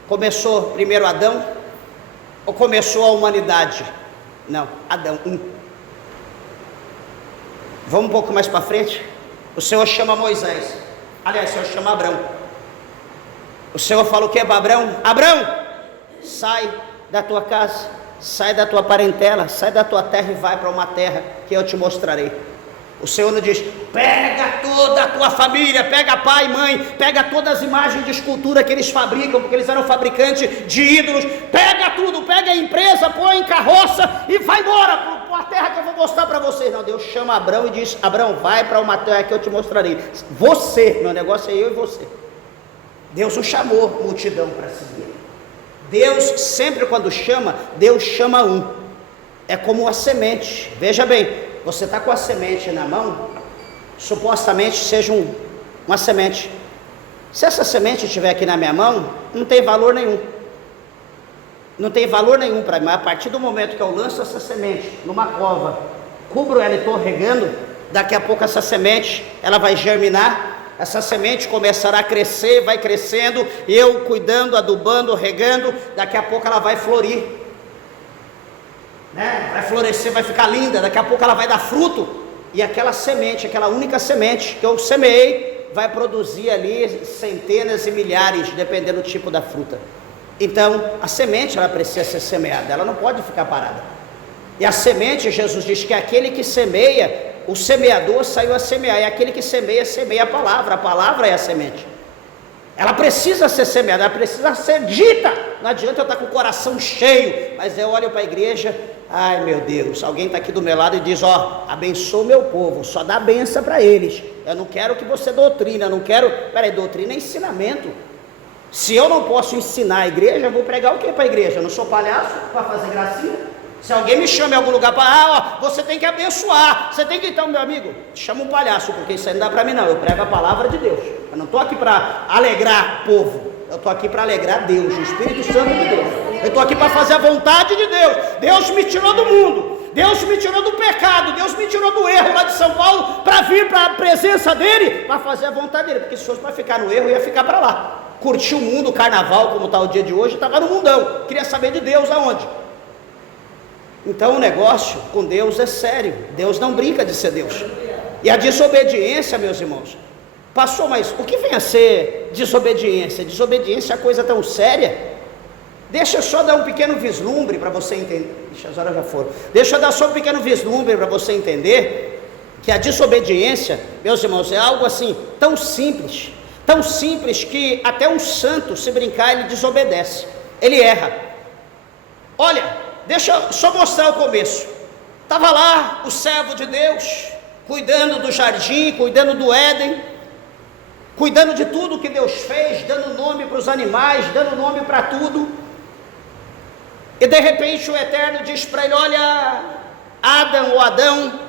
começou primeiro Adão, ou começou a humanidade? Não, Adão, um. Vamos um pouco mais para frente. O Senhor chama Moisés, aliás, o Senhor chama Abrão. O Senhor fala o que para Abrão? Abrão, sai da tua casa, sai da tua parentela, sai da tua terra e vai para uma terra que eu te mostrarei. O Senhor não diz: pega toda a tua família, pega pai, mãe, pega todas as imagens de escultura que eles fabricam, porque eles eram fabricantes de ídolos, pega tudo, pega a empresa, põe em carroça e vai embora para a terra que eu vou mostrar para vocês. Não, Deus chama Abrão e diz: Abrão, vai para uma terra que eu te mostrarei. Você, meu negócio é eu e você. Deus não chamou multidão para seguir. Deus sempre quando chama, Deus chama um. É como a semente. Veja bem, você está com a semente na mão, supostamente seja uma semente. Se essa semente estiver aqui na minha mão, não tem valor nenhum. Não tem valor nenhum para mim. Mas a partir do momento que eu lanço essa semente numa cova, cubro ela e estou regando, daqui a pouco essa semente, ela vai germinar. Essa semente começará a crescer, vai crescendo, e eu cuidando, adubando, regando, daqui a pouco ela vai florir, né? Vai florescer, vai ficar linda, daqui a pouco ela vai dar fruto, e aquela semente, aquela única semente que eu semeei, vai produzir ali centenas e milhares, dependendo do tipo da fruta. Então, a semente ela precisa ser semeada, ela não pode ficar parada. E a semente, Jesus diz que aquele que semeia, o semeador saiu a semear, e aquele que semeia, semeia a palavra é a semente. Ela precisa ser semeada, ela precisa ser dita. Não adianta eu estar com o coração cheio, mas eu olho para a igreja, ai meu Deus, alguém está aqui do meu lado e diz: ó, abençoa o meu povo, só dá benção para eles. Eu não quero que você doutrina, eu não quero, peraí, doutrina é ensinamento. Se eu não posso ensinar a igreja, eu vou pregar o que para a igreja? Eu não sou palhaço para fazer gracinha? Se alguém me chama em algum lugar para, você tem que abençoar, você tem que, então, meu amigo, chama um palhaço, porque isso aí não dá para mim não, eu prego a palavra de Deus. Eu não estou aqui para alegrar o povo, eu estou aqui para alegrar Deus, o Espírito Santo de Deus. eu estou aqui para fazer a vontade de Deus. Deus me tirou do mundo, Deus me tirou do pecado, Deus me tirou do erro lá de São Paulo, para vir para a presença dEle, para fazer a vontade dEle, porque se fosse para ficar no erro, eu ia ficar para lá, curtir o mundo, o carnaval, como está o dia de hoje, estava no mundão, queria saber de Deus aonde? Então o negócio com Deus é sério, Deus não brinca de ser Deus. E a desobediência, meus irmãos, pastor, mas o que vem a ser desobediência? Desobediência é coisa tão séria? Deixa eu só dar um pequeno vislumbre para você entender. Ixi, as horas já foram. Deixa eu dar só um pequeno vislumbre para você entender que a desobediência, meus irmãos, é algo assim tão simples que até um santo, se brincar, ele desobedece, ele erra. Olha, deixa eu só mostrar o começo. Estava lá o servo de Deus, cuidando do jardim, cuidando do Éden, cuidando de tudo que Deus fez, dando nome para os animais, dando nome para tudo. E de repente o Eterno diz para ele: olha, Adão,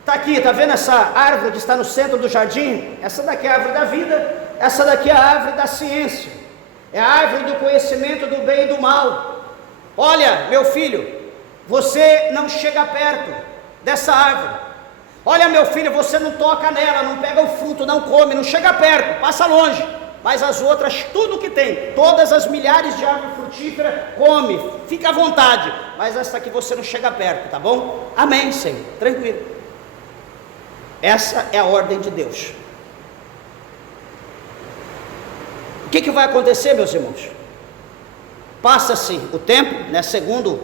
está aqui, está vendo essa árvore que está no centro do jardim? Essa daqui é a árvore da vida, essa daqui é a árvore da ciência, é a árvore do conhecimento do bem e do mal. Olha, meu filho, você não chega perto dessa árvore. Olha, meu filho, você não toca nela, não pega o fruto, não come, não chega perto, passa longe. Mas as outras, tudo que tem, todas as milhares de árvores frutíferas, come, fica à vontade, mas essa aqui você não chega perto, tá bom? Amém, Senhor, tranquilo. Essa é a ordem de Deus. O que vai acontecer, meus irmãos? Passa-se o tempo, né, segundo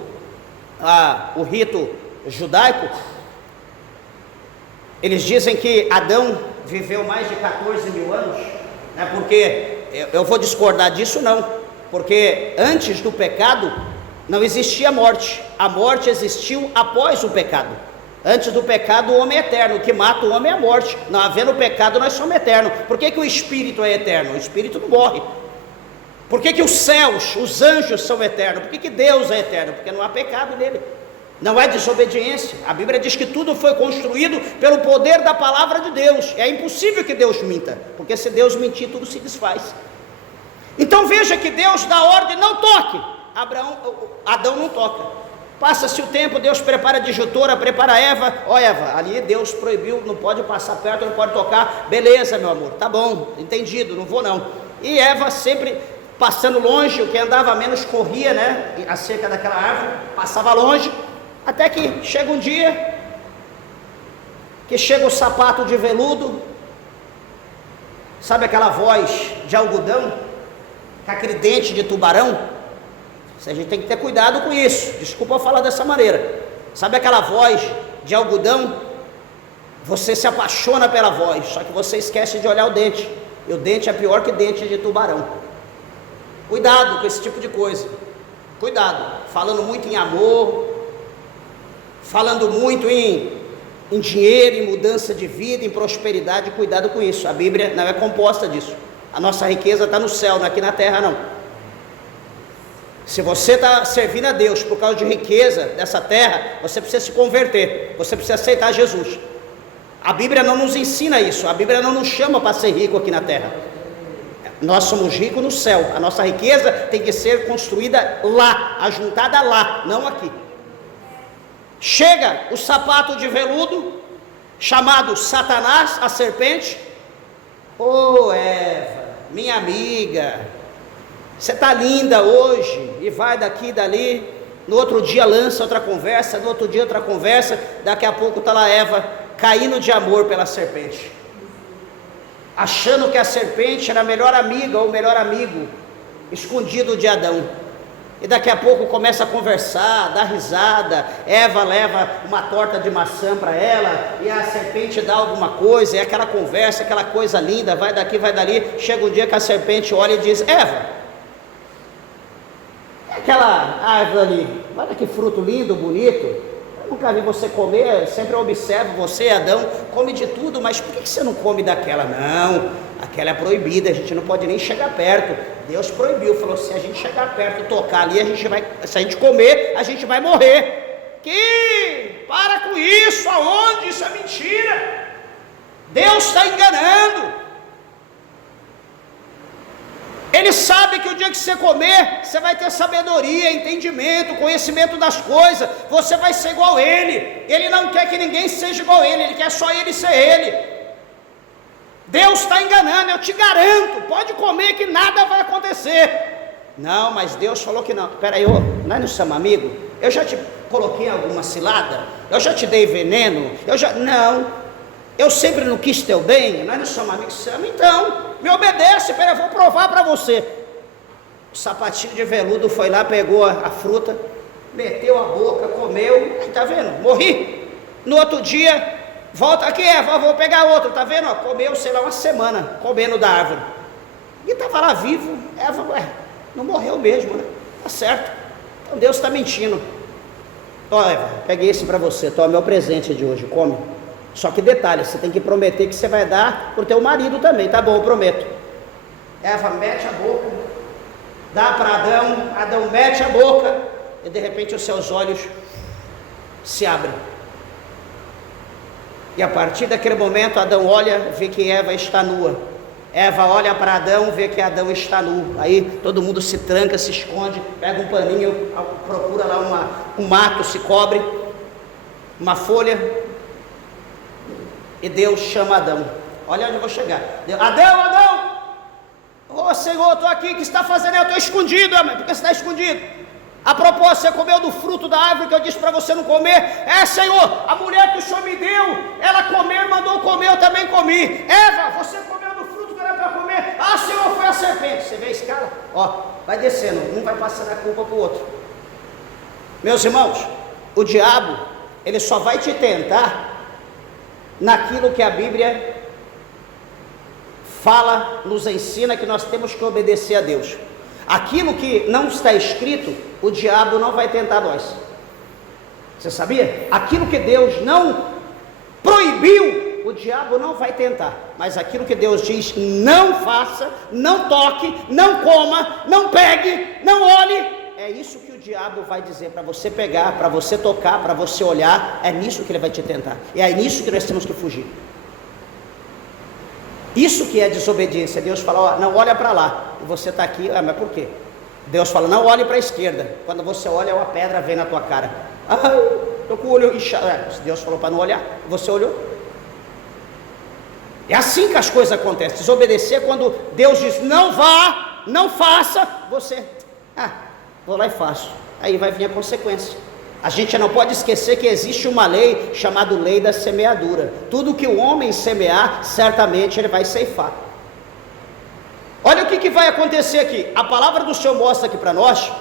o rito judaico, eles dizem que Adão viveu mais de 14 mil anos, né, porque eu vou discordar disso não, porque antes do pecado não existia morte, a morte existiu após o pecado. Antes do pecado o homem é eterno, o que mata o homem é a morte, não havendo pecado nós somos eternos. Por que o Espírito é eterno? O Espírito não morre. Por que os céus, os anjos são eternos? Por que Deus é eterno? Porque não há pecado nele, não é desobediência. A Bíblia diz que tudo foi construído pelo poder da palavra de Deus. É impossível que Deus minta, porque se Deus mentir, tudo se desfaz. Então veja que Deus dá ordem: não toque. Adão não toca. Passa-se o tempo, Deus prepara a disjuntora, prepara Eva. Ó, Eva, ali Deus proibiu, não pode passar perto, não pode tocar. Beleza, meu amor, tá bom, entendido, não vou não. E Eva sempre passando longe, o que andava menos corria, né, acerca daquela árvore, passava longe, até que chega um dia, que chega o sapato de veludo, sabe aquela voz de algodão, com aquele dente de tubarão? A gente tem que ter cuidado com isso, desculpa eu falar dessa maneira. Sabe aquela voz de algodão? Você se apaixona pela voz, só que você esquece de olhar o dente, e o dente é pior que dente de tubarão. Cuidado com esse tipo de coisa, cuidado, falando muito em amor, falando muito em dinheiro, em mudança de vida, em prosperidade, cuidado com isso. A Bíblia não é composta disso. A nossa riqueza está no céu, não é aqui na terra não. Se você está servindo a Deus por causa de riqueza dessa terra, você precisa se converter, você precisa aceitar Jesus. A Bíblia não nos ensina isso, a Bíblia não nos chama para ser rico aqui na terra. Nós somos ricos no céu, a nossa riqueza tem que ser construída lá, ajuntada lá, não aqui. Chega o sapato de veludo, chamado Satanás, a serpente. Ô Eva, minha amiga, você está linda hoje, e vai daqui e dali, no outro dia lança outra conversa, no outro dia outra conversa, daqui a pouco está lá Eva, caindo de amor pela serpente, achando que a serpente era a melhor amiga ou o melhor amigo, escondido de Adão, e daqui a pouco começa a conversar, dar risada, Eva leva uma torta de maçã para ela, e a serpente dá alguma coisa, e aquela conversa, aquela coisa linda, vai daqui, vai dali, chega um dia que a serpente olha e diz: Eva, aquela árvore ali, olha que fruto lindo, bonito, eu nunca vi você comer, eu sempre observo você, Adão, come de tudo, mas por que você não come daquela? Não, aquela é proibida, a gente não pode nem chegar perto. Deus proibiu, falou: se a gente chegar perto, tocar ali, se a gente comer, a gente vai morrer. Para com isso, aonde? Isso é mentira, Deus está enganando. Ele sabe que o dia que você comer, você vai ter sabedoria, entendimento, conhecimento das coisas, você vai ser igual a Ele. Ele não quer que ninguém seja igual a Ele, Ele quer só Ele ser Ele. Deus está enganando, eu te garanto, pode comer que nada vai acontecer. Não, mas Deus falou que não. Peraí, nós não somos amigos? Eu já te coloquei alguma cilada? Eu já te dei veneno? Não, eu sempre não quis teu bem, nós não somos amigos. Então, me obedece, peraí, eu vou provar para você. O sapatinho de veludo foi lá, pegou a fruta, meteu a boca, comeu, aí tá vendo, morri. No outro dia, volta aqui, Eva, vou pegar outro, tá vendo? Comeu, sei lá, uma semana, comendo da árvore. E estava lá vivo, Eva, não morreu mesmo, né? Tá certo. Então Deus está mentindo. Ó, Eva, peguei esse para você, toma meu presente de hoje, come. Só que detalhe, você tem que prometer que você vai dar pro teu marido também, tá bom, eu prometo. Eva mete a boca, dá para Adão, Adão mete a boca, e de repente os seus olhos se abrem. E a partir daquele momento, Adão olha, vê que Eva está nua. Eva olha para Adão, vê que Adão está nu. Aí todo mundo se tranca, se esconde, pega um paninho, procura lá um mato, se cobre, uma folha, e Deus chama Adão. Olha onde eu vou chegar. Adão! Ô Senhor, eu estou aqui, o que você está fazendo? Eu estou escondido. Por que você está escondido? A propósito, você comeu do fruto da árvore que eu disse para você não comer? Senhor, a mulher que o Senhor me deu, ela comeu, mandou comer, eu também comi. Eva, você comeu do fruto que era para comer? Senhor, foi a serpente. Você vê a escala? Vai descendo, um vai passando a culpa para o outro. Meus irmãos, o diabo, ele só vai te tentar naquilo que a Bíblia fala, nos ensina que nós temos que obedecer a Deus. Aquilo que não está escrito, o diabo não vai tentar nós. Você sabia? Aquilo que Deus não proibiu, o diabo não vai tentar. Mas aquilo que Deus diz, não faça, não toque, não coma, não pegue, não olhe, é isso que o diabo vai dizer para você pegar, para você tocar, para você olhar. É nisso que ele vai te tentar. E é nisso que nós temos que fugir. Isso que é desobediência. Deus fala, não olha para lá, e você está aqui, mas por quê? Deus fala, não olhe para a esquerda. Quando você olha, uma pedra vem na tua cara. Estou com o olho inchado. Deus falou para não olhar, você olhou. É assim que as coisas acontecem. Desobedecer é quando Deus diz, não vá, não faça, você, vou lá e faço. Aí vai vir a consequência. A gente não pode esquecer que existe uma lei chamada lei da semeadura. Tudo que o homem semear, certamente ele vai ceifar. Olha o que vai acontecer aqui. A palavra do Senhor mostra aqui para nós,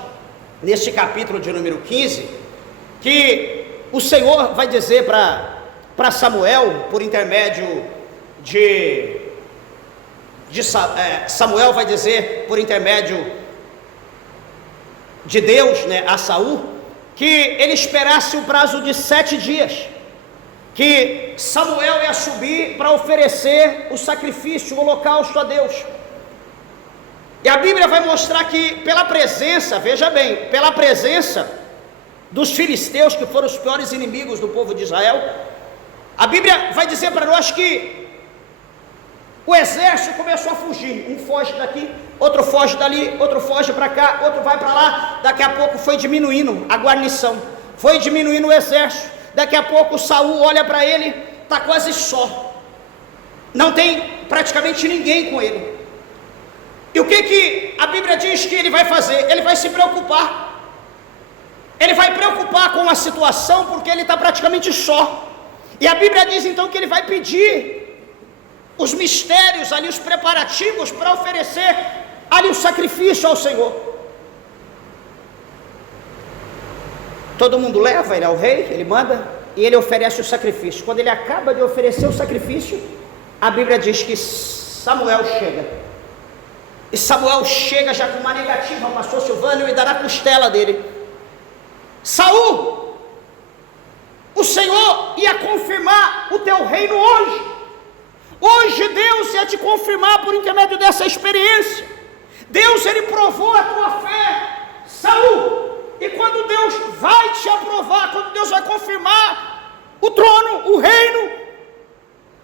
neste capítulo de número 15, que o Senhor vai dizer para Samuel, por intermédio Samuel vai dizer, por intermédio de Deus, a Saul, que ele esperasse o prazo de 7 dias, que Samuel ia subir para oferecer o sacrifício, o holocausto a Deus. E a Bíblia vai mostrar que pela presença, veja bem, pela presença dos filisteus, que foram os piores inimigos do povo de Israel, a Bíblia vai dizer para nós que o exército começou a fugir, um foge daqui, outro foge dali, outro foge para cá, outro vai para lá. Daqui a pouco foi diminuindo a guarnição, foi diminuindo o exército. Daqui a pouco Saul olha para ele, está quase só, não tem praticamente ninguém com ele. E o que a Bíblia diz que ele vai fazer? Ele vai se preocupar, ele vai preocupar com a situação, porque ele está praticamente só. E a Bíblia diz então que ele vai pedir os mistérios ali, os preparativos para oferecer ali o sacrifício ao Senhor. Todo mundo leva ele ao rei, ele manda, e ele oferece o sacrifício. Quando ele acaba de oferecer o sacrifício, a Bíblia diz que Samuel chega. E Samuel chega já com uma negativa, pastor Silvânio, e dá na costela dele. Saul, o Senhor ia confirmar o teu reino hoje. Hoje Deus ia te confirmar por intermédio dessa experiência. Deus, ele provou a tua fé, Saul. E quando Deus vai te aprovar, quando Deus vai confirmar o trono, o reino,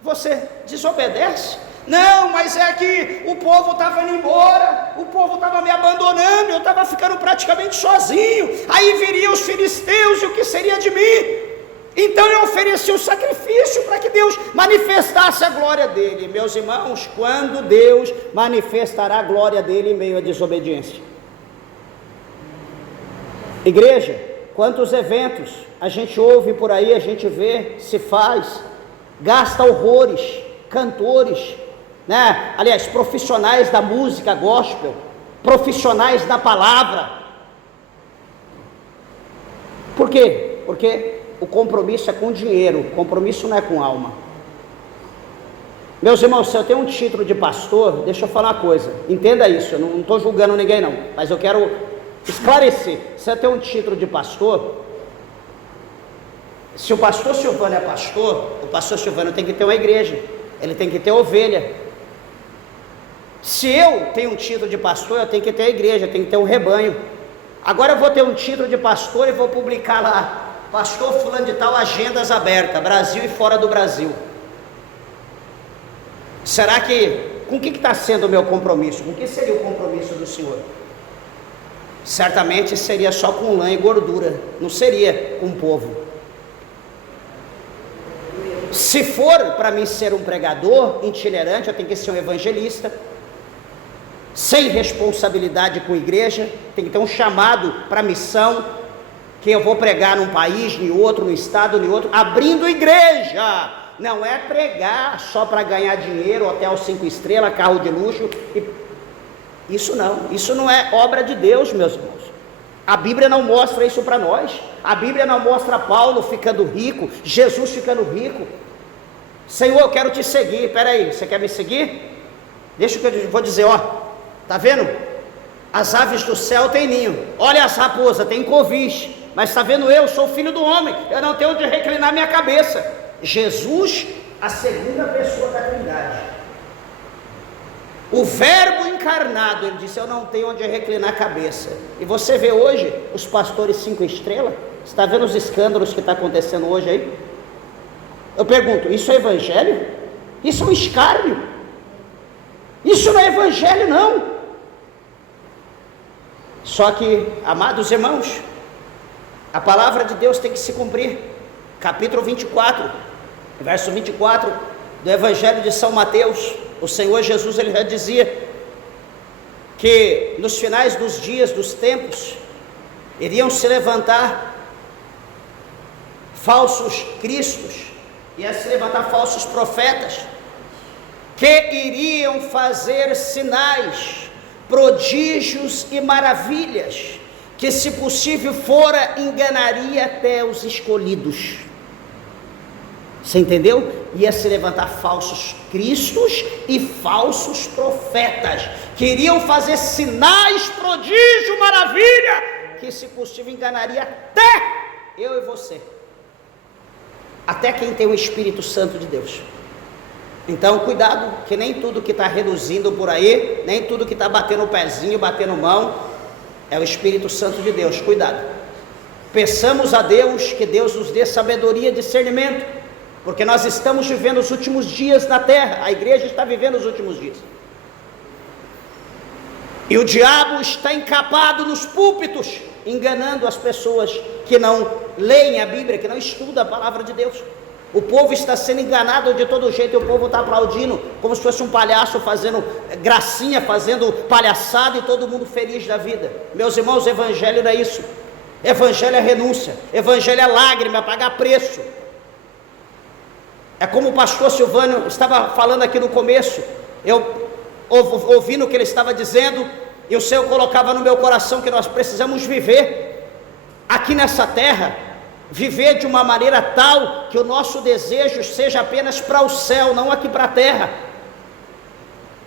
você desobedece. Não, mas é que o povo estava indo embora, o povo estava me abandonando, eu estava ficando praticamente sozinho, aí viriam os filisteus e o que seria de mim? Então eu ofereci um sacrifício para que Deus manifestasse a glória dele. Meus irmãos, quando Deus manifestará a glória dele em meio à desobediência? Igreja, quantos eventos a gente ouve por aí, a gente vê, se faz, gasta horrores, cantores, né? Aliás, profissionais da música gospel, profissionais da palavra. Por quê? Porque o compromisso é com dinheiro, o compromisso não é com alma. Meus irmãos, se eu tenho um título de pastor, deixa eu falar uma coisa, entenda isso, eu não estou julgando ninguém não, mas eu quero esclarecer. Se eu tenho um título de pastor, se o pastor Silvano é pastor, o pastor Silvano tem que ter uma igreja, ele tem que ter ovelha. Se eu tenho um título de pastor, eu tenho que ter a igreja, eu tenho que ter um rebanho. Agora eu vou ter um título de pastor e vou publicar lá, pastor fulano de tal, agendas abertas, Brasil e fora do Brasil. Será que, com o que está sendo o meu compromisso? Com o que seria o compromisso do Senhor? Certamente seria só com lã e gordura, não seria com o povo. Se for para mim ser um pregador itinerante, eu tenho que ser um evangelista, sem responsabilidade com a igreja, tem que ter um chamado para missão, que eu vou pregar num país, em outro, no estado, em outro, abrindo igreja. Não é pregar só para ganhar dinheiro, hotel 5 estrelas, carro de luxo. Isso não é obra de Deus, meus irmãos. A Bíblia não mostra isso para nós. A Bíblia não mostra Paulo ficando rico, Jesus ficando rico. Senhor, eu quero te seguir. Peraí, você quer me seguir? Deixa que eu vou dizer, ó, tá vendo? As aves do céu têm ninho, olha as raposas, tem covis. Mas está vendo, eu sou filho do homem, eu não tenho onde reclinar minha cabeça. Jesus, a segunda pessoa da Trindade, o verbo encarnado, ele disse, eu não tenho onde reclinar a cabeça. E você vê hoje os pastores 5 estrelas, você está vendo os escândalos que está acontecendo hoje aí? Eu pergunto, isso é evangelho? Isso é um escárnio? Isso não é evangelho não. Só que, amados irmãos, a palavra de Deus tem que se cumprir. Capítulo 24, verso 24 do Evangelho de São Mateus, o Senhor Jesus, ele já dizia que nos finais dos dias, dos tempos, iriam se levantar falsos cristos, iam se levantar falsos profetas, que iriam fazer sinais, prodígios e maravilhas, que se possível fora, enganaria até os escolhidos. Você entendeu? Ia se levantar falsos cristos e falsos profetas, que iriam fazer sinais, prodígio, maravilha, que se possível enganaria até eu e você, até quem tem o Espírito Santo de Deus. Então cuidado, que nem tudo que está reduzindo por aí, nem tudo que está batendo o pezinho, batendo mão, é o Espírito Santo de Deus. Cuidado, peçamos a Deus que Deus nos dê sabedoria e discernimento, porque nós estamos vivendo os últimos dias na terra, a igreja está vivendo os últimos dias, e o diabo está encapado nos púlpitos, enganando as pessoas que não leem a Bíblia, que não estudam a palavra de Deus. O povo está sendo enganado de todo jeito, e o povo está aplaudindo, como se fosse um palhaço fazendo gracinha, fazendo palhaçada, e todo mundo feliz da vida. Meus irmãos, o evangelho não é isso. Evangelho é renúncia, evangelho é lágrima, é pagar preço. É como o pastor Silvano estava falando aqui no começo, eu ouvindo o que ele estava dizendo, e o Senhor colocava no meu coração que nós precisamos viver aqui nessa terra, viver de uma maneira tal que o nosso desejo seja apenas para o céu, não aqui para a terra,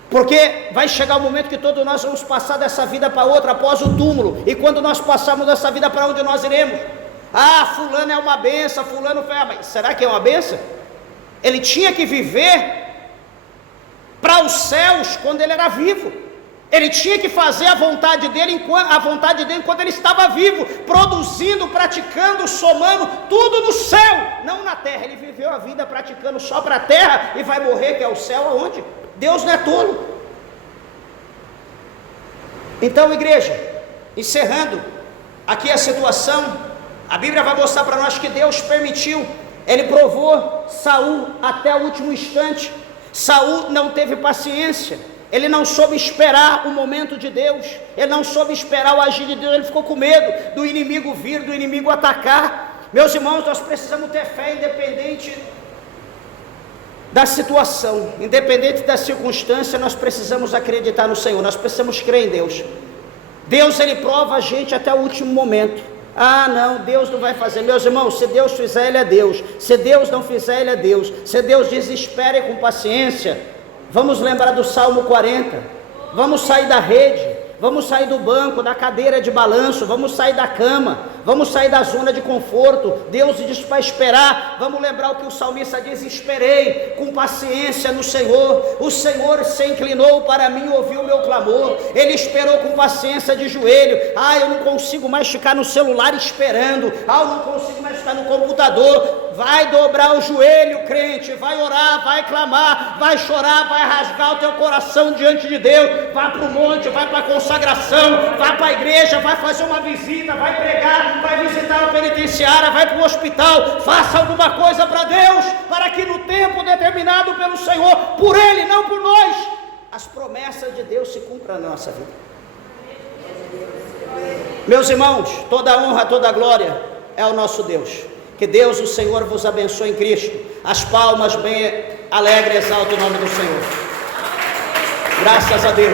porque vai chegar o momento que todos nós vamos passar dessa vida para outra após o túmulo, e quando nós passarmos dessa vida, para onde nós iremos? Ah, fulano é uma benção, fulano foi, mas será que é uma benção? Ele tinha que viver para os céus quando ele era vivo, ele tinha que fazer a vontade dele enquanto ele estava vivo, produzindo, praticando, somando, tudo no céu, não na terra. Ele viveu a vida praticando só para a terra, e vai morrer, que é o céu, aonde? Deus não é tolo. Então, igreja, encerrando aqui a situação, a Bíblia vai mostrar para nós que Deus permitiu, Ele provou Saul até o último instante. Saul não teve paciência, ele não soube esperar o momento de Deus, ele não soube esperar o agir de Deus, ele ficou com medo do inimigo vir, do inimigo atacar. Meus irmãos, nós precisamos ter fé independente da situação, independente da circunstância, nós precisamos acreditar no Senhor, nós precisamos crer em Deus. Deus, Ele prova a gente até o último momento. Ah, não, Deus não vai fazer. Meus irmãos, se Deus fizer, Ele é Deus. Se Deus não fizer, Ele é Deus. Se Deus diz, espere com paciência. Vamos lembrar do Salmo 40. Vamos sair da rede, vamos sair do banco, da cadeira de balanço, vamos sair da cama, vamos sair da zona de conforto. Deus diz para esperar. Vamos lembrar o que o salmista diz: esperei com paciência no Senhor. O Senhor se inclinou para mim e ouviu o meu clamor. Ele esperou com paciência de joelho. Ah, eu não consigo mais ficar no celular esperando. Ah, eu não consigo mais ficar no computador. Vai dobrar o joelho, crente, vai orar, vai clamar, vai chorar, vai rasgar o teu coração diante de Deus. Vai para o monte, vai para a consagração, vai para a igreja, vai fazer uma visita, vai pregar, vai visitar a penitenciária, vai para o hospital. Faça alguma coisa para Deus, para que no tempo determinado pelo Senhor, por Ele, não por nós, as promessas de Deus se cumpram na nossa vida. Meus irmãos, toda honra, toda glória é ao nosso Deus. Que Deus, o Senhor, vos abençoe em Cristo. As palmas bem alegres exaltam o nome do Senhor. Graças a Deus.